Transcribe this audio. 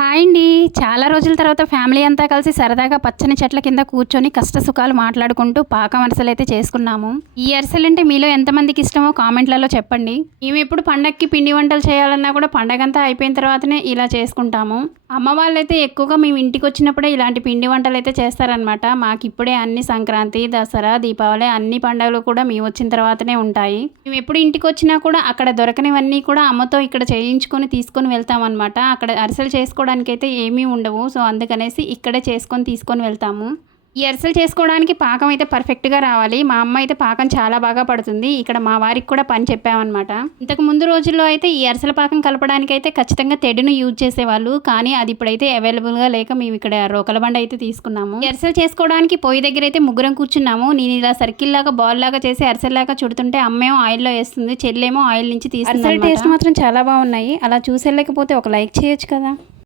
Hi అండి. చాలా రోజుల తర్వాత ఫ్యామిలీ అంతా కలిసి సరదాగా పచ్చని చెట్ల కింద కూర్చొని కష్ట సుఖాలు మాట్లాడుకుంటూ పాక అరసలు అయితే చేసుకున్నాము. ఈ అరసలు అంటే మీలో ఎంతమందికి ఇష్టమో కామెంట్లలో చెప్పండి. మేము ఎప్పుడు పండగకి పిండి వంటలు చేయాలన్నా కూడా పండగంతా అయిపోయిన తర్వాతనే ఇలా చేసుకుంటాము. అమ్మ వాళ్ళైతే ఎక్కువగా మేము ఇంటికి వచ్చినప్పుడే ఇలాంటి పిండి వంటలు అయితే చేస్తారనమాట మాకు ఇప్పుడే అన్ని సంక్రాంతి దసరా దీపావళి అన్ని పండుగలు కూడా మేము వచ్చిన తర్వాతనే ఉంటాయి. మేము ఎప్పుడు ఇంటికి వచ్చినా కూడా అక్కడ దొరకనివన్నీ కూడా అమ్మతో ఇక్కడ చేయించుకొని తీసుకొని వెళ్తామన్నమాట. అక్కడ అరిసెలు చేసుకోవడానికి అయితే ఏమీ ఉండవు. సో అందుకనేసి ఇక్కడే చేసుకొని తీసుకొని వెళ్తాము. ఈ అరిసెలు చేసుకోవడానికి పాకం అయితే పర్ఫెక్ట్గా రావాలి. మా అమ్మ అయితే పాకం చాలా బాగా పడుతుంది. ఇక్కడ మా వారికి కూడా పని చెప్పామన్నమాట. ఇంతకు ముందు రోజుల్లో అయితే ఈ అరిసెల పాకం కలపడానికి అయితే ఖచ్చితంగా తెడిను యూజ్ చేసేవాళ్ళు. కానీ అది ఇప్పుడైతే అవైలబుల్గా లేక మేము ఇక్కడ రోకల బండ అయితే తీసుకున్నాము. అరిసెలు చేసుకోవడానికి పొయ్యి దగ్గర అయితే ముగ్గురం కూర్చున్నాము. నేను ఇలా సర్కిల్ లాగా బాల్ లాగా చేసి అరిసెల్ లాగా చుడుతుంటే అమ్మేమో ఆయిల్లో వేస్తుంది. చెల్లేమో ఆయిల్ నుంచి తీసుకుంది టేస్ట్ మాత్రం చాలా బాగున్నాయి. అలా చూసేళ్ళకపోతే ఒక లైక్ చేయొచ్చు కదా.